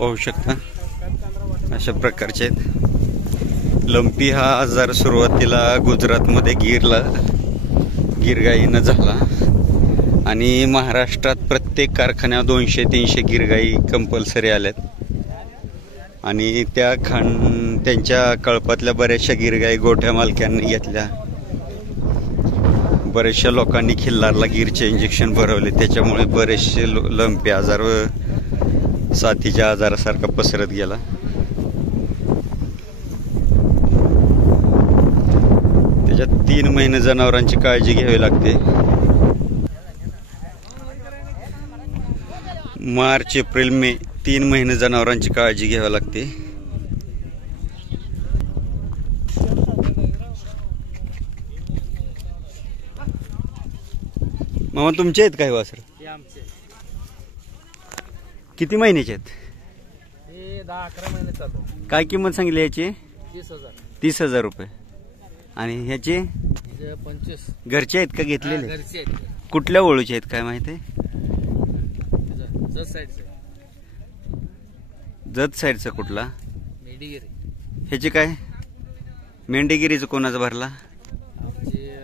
पाहू शकता अशा प्रकारचे आहेत। लंपी हा आजार सुरुवातीला गुजरातमध्ये गिरगायीनं झाला आणि महाराष्ट्रात प्रत्येक कारखान्यात 200-300 गिरगाई कंपल्सरी आल्यात आणि त्यांच्या कळपातल्या बऱ्याचशा गिरगाई गोठ्या मालक्यांनी घेतल्या। बरेचशा लोकांनी खिल्लारला गिरचे इंजेक्शन भरवले, त्याच्यामुळे बरेचसे लंपी आजार व साथीच्या आजारासारखा पसरत गेला। त्याच्यात 3 महिने जनावरांची काळजी घ्यावी लागते। मार्च, एप्रिल, मे 3 महिने जनावरांची काळजी घ्यावी लागते। मामा तुमचे आहेत काय वासर? किती महिन्याचे आहेत? 10-11 महिने चालू। काय किंमत सांगितली याची? 30,000। 30,000 रुपये। आणि ह्याचे 25। घरचे आहेत का घेतलेले? घरचे आहेत। कुठल्या ओळूचे आहेत काय माहिती आहे? जत साईडचा कुठला? मेंढीगिरी। ह्याचे काय? मेंढीगिरीचं कोणाचा भरला?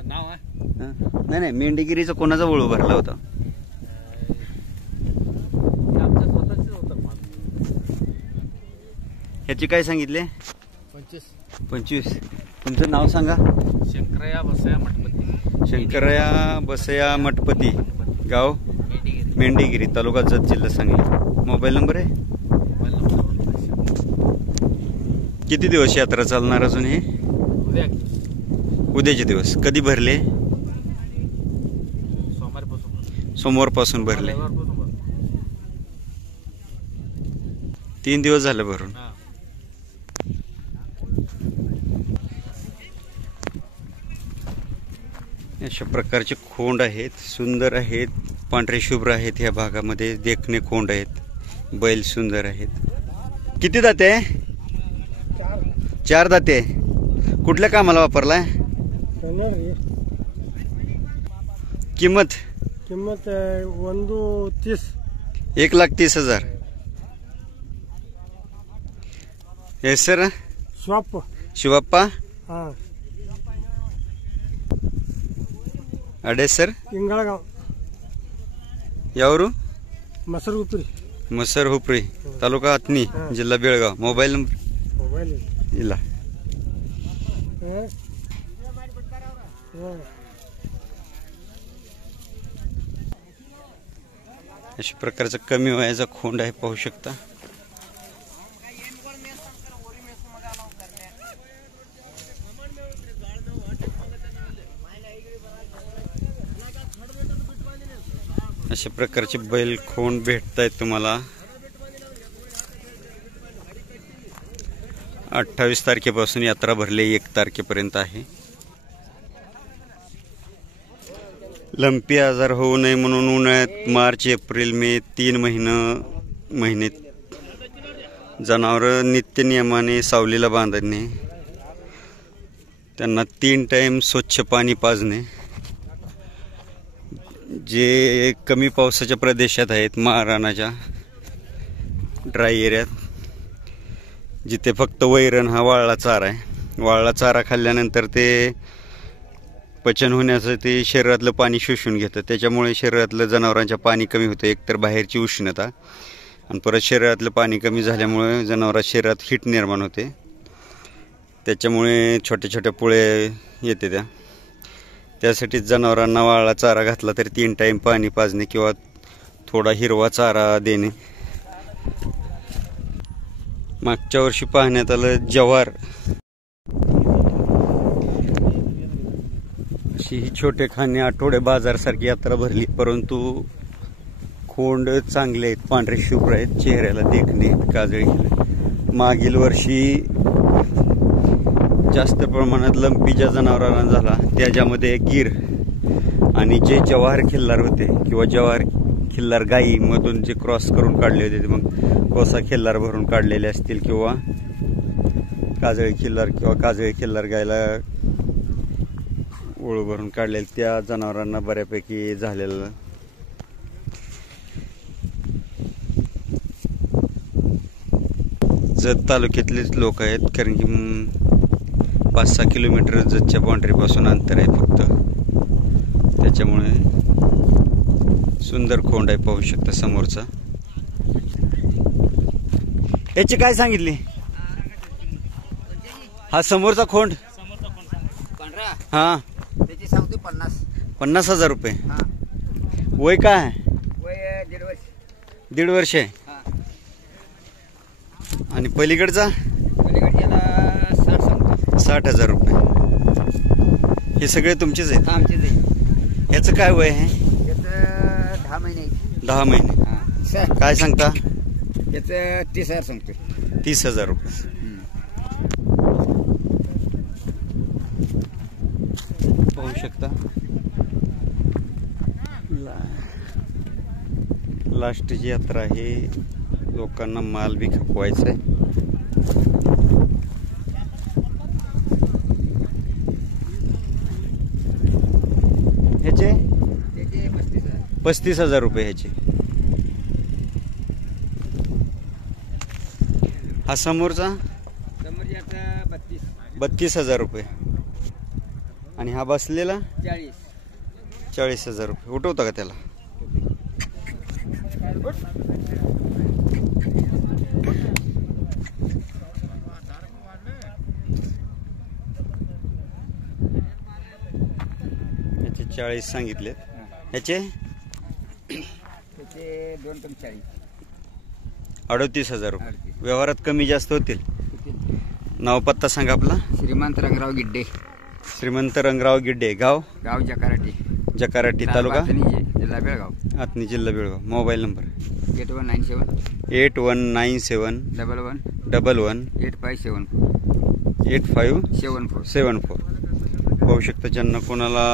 नाव आहे नाही, मेंढीगिरीचा कोणाचा ओळू भरला होता? ह्याची काय सांगितले? 25। तुमचं नाव सांगा? शंकरया बसया मठपती। शंकरया बसया मठपती, गाव मेंढीगिरी, तालुका जत, जिल्हा सांगली। मोबाईल नंबर आहे? किती दिवस यात्रा चालणार अजून हे? उद्याचे दिवस। कधी भरले? सोमवारपासून भरले। 3 दिवस झाले भरून। अशा प्रकारचे खोंड आहेत, सुंदर आहेत, पांढरे शुभ्र आहेत। ह्या भागामध्ये देखणे खोंड आहेत, बैल सुंदर आहेत। किती दाते? 4 दाते। कुठल्या कामाला वापरलाय? किंमत 1,30,000। ಹೆಸರು? ಶಿವಪ್ಪ। ಅಡೆ ಸರ್? इंगळगाव। ಯಾವರು? मसर हुपरी, तालुका हथनी, जिल्हा बेळगाव। Mobile number? ಇಲ್ಲ। अशा प्रकारचा कमी वयाचा खोंड आहे, पाहू शकता। अशा प्रकारचे बैल खोंड भेटतायत तुम्हाला। 28 तारखेपासून यात्रा भरली 1 तारखेपर्यंत आहे। लंपी आजार होऊ नये म्हणून उन्हाळ्यात मार्च, एप्रिल, मे 3 महिने जनावरं नित्य नियमाने सावलीला बांधणे, त्यांना 3 टाइम स्वच्छ पाणी पाजणे। जे कमी पावसाच्या प्रदेशात आहेत, महाराणाच्या ड्राय एरियात, जिथे फक्त वैरण हा वाळला चारा आहे, वाळला चारा खाल्ल्यानंतर ते पचन होण्यासाठी शरीरातलं पाणी शोषून घेतं, त्याच्यामुळे शरीरातलं जनावरांच्या पाणी कमी होतं। एकतर बाहेरची उष्णता आणि परत शरीरातलं पाणी कमी झाल्यामुळे जनावरांच्या शरीरात हीट निर्माण होते, त्याच्यामुळे छोट्या छोट्या पुळे येते त्यासाठी जनावरांना वाळला चारा घातला तरी 3 टाइम पाणी पाजणे किंवा थोडा हिरवा चारा देणे। मागच्या वर्षी पाहण्यात आलं जव्हार अशी ही छोटे खाणे आठवडे बाजारसारखी यात्रा भरली, परंतु खोंड चांगले आहेत, पांढरे शुभ्र आहेत, चेहऱ्याला देखणे आहेत, काजळी। मागील वर्षी जास्त प्रमाणात लंपीच्या जनावरांना झाला, त्याच्यामध्ये गिर आणि जे जवाहर खिल्लार होते किंवा जवाहर खिल्लार गायीमधून जे क्रॉस करून काढले होते ते मग कोसा खिल्लार भरून काढलेले असतील किंवा काजळी खिल्लार गायला ओळू भरून काढलेले, त्या जनावरांना बऱ्यापैकी झालेलं। जत तालुक्यातलेच लोक आहेत, कारण की 5-6 किलोमीटर जतच्या बाउंड्रीपासून अंतर आहे फक्त. त्याच्यामुळे सुंदर खोंड आहे, पाहू शकता समोरचा. याची काय सांगितली? हा समोरचा खोंड हा त्याची सांगतो 50,000 रुपये. हा वय काय आहे? वय 1.5 वर्ष. 1.5 वर्ष आहे. हा आणि पलीकडचा पलीकडच्याला 60 सांगतो. 60,000 रुपये. हे सगळे तुमचेच आहेत. आमचे जाईल ह्याचं काय वय आहे? त्याचं 10 महिने. 10 महिने. हा सर काय सांगता? त्याचं 30,000 सांगतो. 30,000 रुपये. पाहू शकता लास्टची यात्रा आहे, लोकांना माल बी खपवायचा आहे. ह्याचे त्याचे 35,000. 35,000 रुपये ह्याचे. हा समोरचा समोरच्याचा 32,000 रुपये. आणि हा बसलेला 40,000 रुपये. उठवता का त्याला? याचे 40 सांगितले. ह्याचे त्याचे 240. 38,000 रुपये. व्यवहारात कमी जास्त होतील. नाव पत्ता सांगा आपला. श्रीमंत रंगराव गिड्डे, श्रीमंत रंगराव गिड्डे, गाव गाव जकाराटी, जकाराटी, तालुका जिल्हा बेळगाव. आतनी, जिल्हा बेळगाव. Mobile number 8197 8197 11 11 8574 8574. पाहू शकता, ज्यांना कोणाला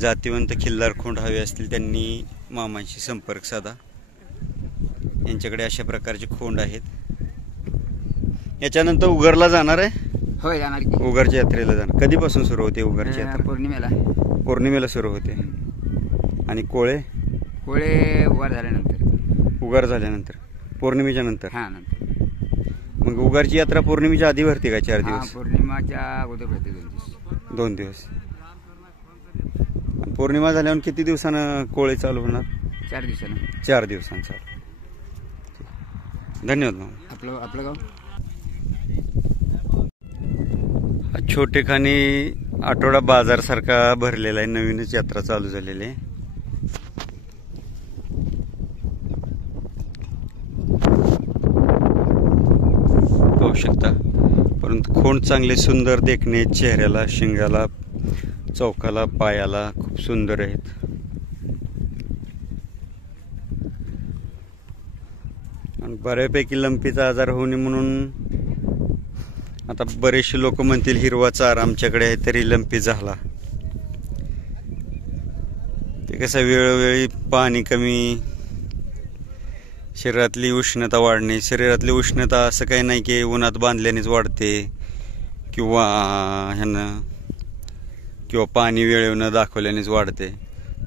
जातीवंत खिल्लार खोंड हवे असतील त्यांनी मामांशी संपर्क साधा. यांच्याकडे अशा प्रकारचे खोंड आहेत. याच्यानंतर उगरला जाणार आहे. होय जाणार की. उगरच्या यात्रेला जाणार. कधीपासून सुरू होते उगरची यात्रा? पौर्णिमेला. पौर्णिमेला सुरू होते. आणि कोळे वर झाल्यानंतर, उगार झाल्यानंतर, पौर्णिमेच्या नंतर. हा नंतर. मग उगारची यात्रा पौर्णिमेच्या आधी भरते का? 4 हा दिवस? पौर्णिमाच्या अगोदर भरते 2 2 दिवस. दिवस. पौर्णिमा झाल्यावर किती दिवसानं कोळे चालू होणार? 4 दिवसानं. 4 दिवसांचा. धन्यवाद मामा. आपलं गाव छोटेखानी आठवडा बाजार सारखा भरलेला आहे. नवीनच यात्रा चालू झालेली आहे. पाहू शकता. परंतु खोंड चांगले सुंदर देखणे, चेहऱ्याला, शिंगाला, चौकाला, पायाला खूप सुंदर आहेत. आणि बऱ्यापैकी लंपीचा आजार होऊ नये म्हणून आता बरेचसे लोक म्हणतील हिरवा चारा आमच्याकडे आहे तरी लंपी झाला. ते कसं वेळोवेळी पाणी कमी, शरीरातली उष्णता वाढणे. शरीरातली उष्णता असं काही नाही की उन्हात बांधल्यानेच वाढते किंवा पाणी वेळेवर न दाखवल्यानेच वाढते.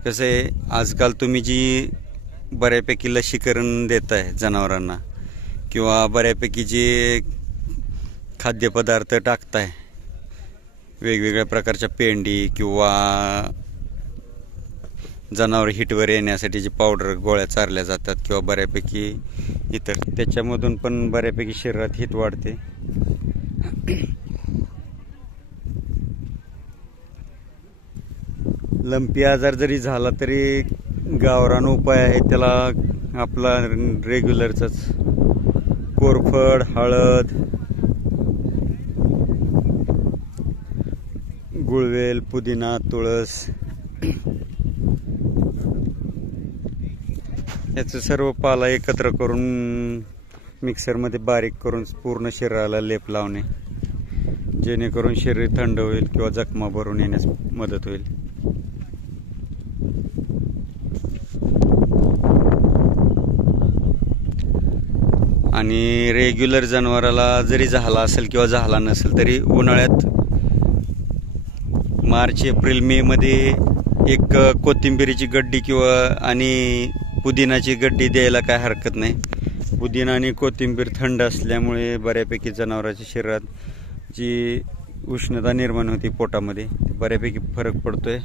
कसं आहे, आजकाल तुम्ही जी बऱ्यापैकी लसीकरण देताय जनावरांना किंवा बऱ्यापैकी जे खाद्यपदार्थ टाकताय, वेगवेगळ्या प्रकारच्या पेंडी किंवा जनावर हिटवर येण्यासाठी जी पावडर गोळ्या चारल्या जातात किंवा बऱ्यापैकी इतर, त्याच्यामधून पण बऱ्यापैकी शरीरात हिट वाढते. लंपी आजार जरी झाला तरी गावरान उपाय आहे त्याला आपला रेग्युलरचाच. कोरफड, हळद, गुळवेल, पुदिना, तुळस याचं सर्व पाला एकत्र करून मिक्सरमध्ये बारीक करून पूर्ण शरीराला लेप लावणे, जेणेकरून शरीर थंड होईल किंवा जखमा भरून येण्यास मदत होईल. आणि रेग्युलर जनावराला जरी झाला असेल किंवा झाला नसेल तरी उन्हाळ्यात मार्च, एप्रिल, मे मध्ये एक कोथिंबिरीची गड्डी किंवा आणि पुदिनाची गड्डी द्यायला काय हरकत नाही. पुदिना आणि कोथिंबीर थंड असल्यामुळे बऱ्यापैकी जनावरांच्या शरीरात जी उष्णता निर्माण होती पोटामध्ये बऱ्यापैकी फरक पडतोय.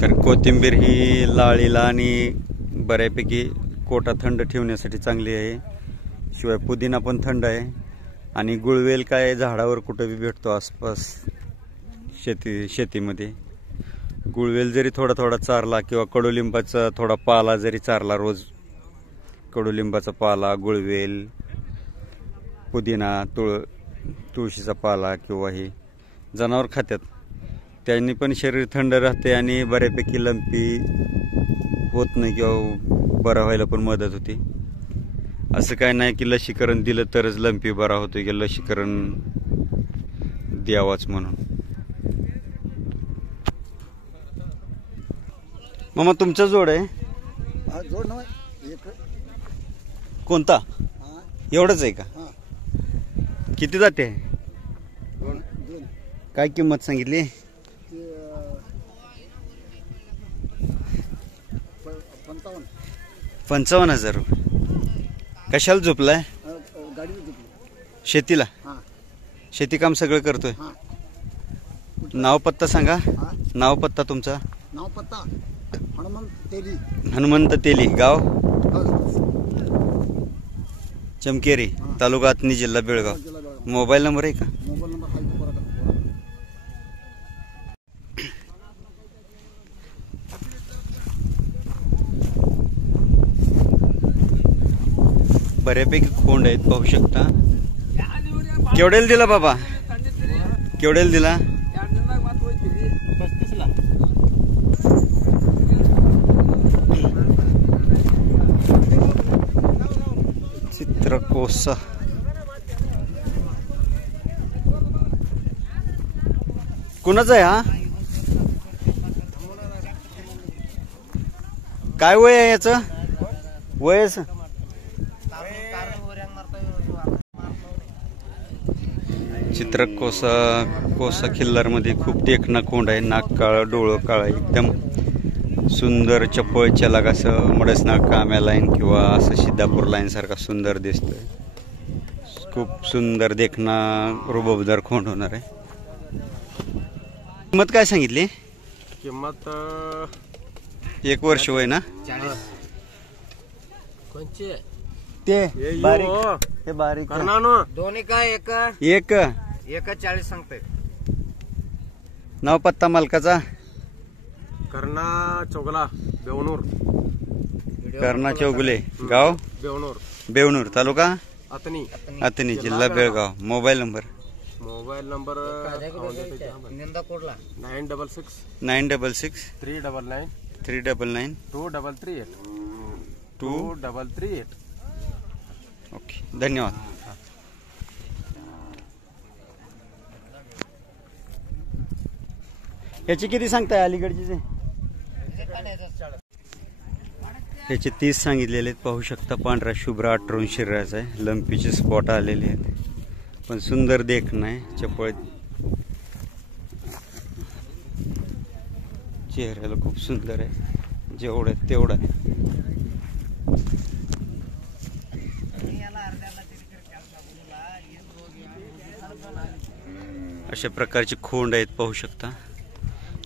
कारण कोथिंबीर ही लाळीला आणि बऱ्यापैकी कोटा थंड ठेवण्यासाठी चांगली आहे. शिवाय पुदिना पण थंड आहे आणि गुळवेल काय झाडावर कुठं बी भेटतो आसपास शेतीमध्ये. गुळवेल जरी थोडा थोडा चारला किंवा कडुलिंबाचा थोडा पाला जरी चारला रोज, कडुलिंबाचा पाला, गुळवेल, पुदिना, तुळशीचा पाला किंवा हे जनावर खात्यात, त्यांनी पण शरीर थंड राहते आणि बऱ्यापैकी लंपी होत नाही किंवा बरा व्हायला पण मदत होते. असं काय नाही की लसीकरण दिलं तरच लंपी बरा होतो की लसीकरण द्यावाच म्हणून. मामा तुमचा जोड आहे? जोड नव्हे, कोणता? एवढंच आहे का? किती जाते? काय किंमत सांगितली? 55,000 रुपये. कशाला झोपलाय? शेतीला? शेती काम सगळं करतोय. नाव पत्ता सांगा. नाव पत्ता तुमचा? नाव पत्ता हनुमंत तेली, गाव चमकेरी, तालुका आतनी, जिल्हा बेळगाव. मोबाईल नंबर आहे का? मोबाईल नंबर बऱ्यापैकी खोंड आहेत पाहू शकता. केवढ्याला दिला बाबा? केवढ्याला दिला? 35 ला. चित्रकोसा कुणाचा आहे हा? काय वय आहे याचं? वयच कोसा खिल्लारमध्ये खूप देखणा खोंड आहे. नाक काळं, डोळं काळं, एकदम सुंदर चपळ चलाक असं मडसना काम्या लाईन किंवा असं सिद्धापूर लाईन सारखा सुंदर दिसतोय. खूप सुंदर देखणा रुबाबदार खोंड होणार आहे. किंमत काय सांगितली? किंमत 1 वर्ष वय ना? 40. कोणचे? ते बारीक, ते बारीक दोन्ही काय? एक 40 सांगताय. नाव पत्ता मालकाचा? कर्णा चौगला, बेवनूर. कर्णा चौगुले, गाव बेवनूर, तालुका आतनी, जिल्हा Belgaum. Mobile number? Mobile number 966 399 399 2338. Okay, धन्यवाद. याची किती सांगताय अलीकडची? याचे 30 सांगितलेले आहेत. पाहू शकता पांढरा शुभ्र 18 शरीराचा आहे. लंपीचे स्पॉट आलेले आहेत पण सुंदर देखणं आहे. चपळ चेहऱ्याला खूप सुंदर आहे. जेवढं तेवढं आहे. अशा प्रकारचे खोंड आहेत पाहू शकता.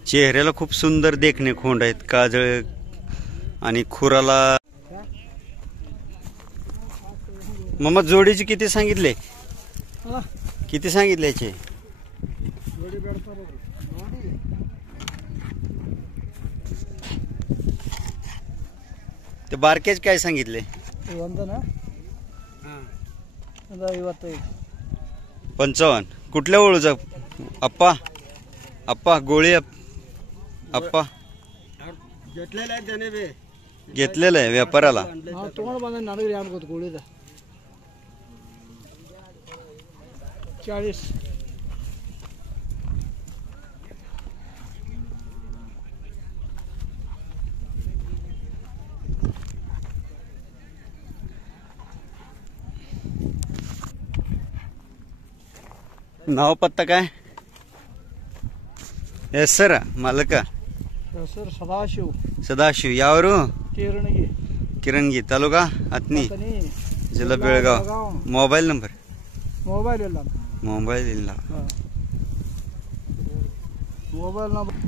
चेहऱ्याला खूप सुंदर देखणे खोंड आहेत. काजळ आणि खुराला. मामा जोडीचे किती सांगितले? किती सांगितले याचे? ते बारकेच काय सांगितले? 55. कुठल्या ओळूचा? अप्पा अप्पा गोळी अप्पा घेतलेलं आहे व्यापाराला. तुम्हाला 40. नाव पत्ता काय? ಹೆಸರ ಮಾಲಕ ಹೆಸರು ಸದಾಶಿವ್ ಸದಾಶಿವ್ ಯಾವರು ಕೇರಣಗಿ ಕಿರಣಗಿ ತಾಲೂಕಾ ಹತ್ನಿ ತನಿ ಜಿಲ್ಲಾ ಬೆಳಗಾವ್ ಮೊಬೈಲ್ ನಂಬರ್ ಮೊಬೈಲ್ ಇಲ್ಲ ಮೊಬೈಲ್ ಇಲ್ಲ ಮೊಬೈಲ್ ನಂಬರ್